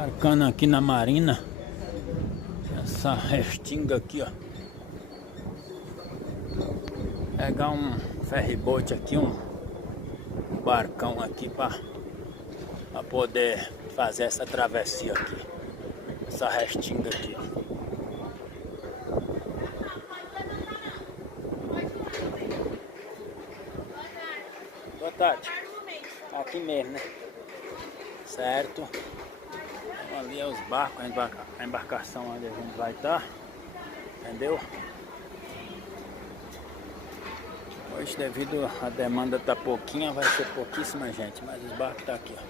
Embarcando aqui na marina. Essa restinga aqui, ó. Pegar um ferryboat aqui, um barcão aqui para poder fazer essa travessia aqui. Essa restinga aqui, ó. Boa tarde. Aqui mesmo, né? Certo. Então, ali é os barcos, a embarcação onde a gente vai estar. Entendeu? Hoje, devido à demanda tá pouquinha, vai ser pouquíssima gente, mas os barcos tá aqui, ó.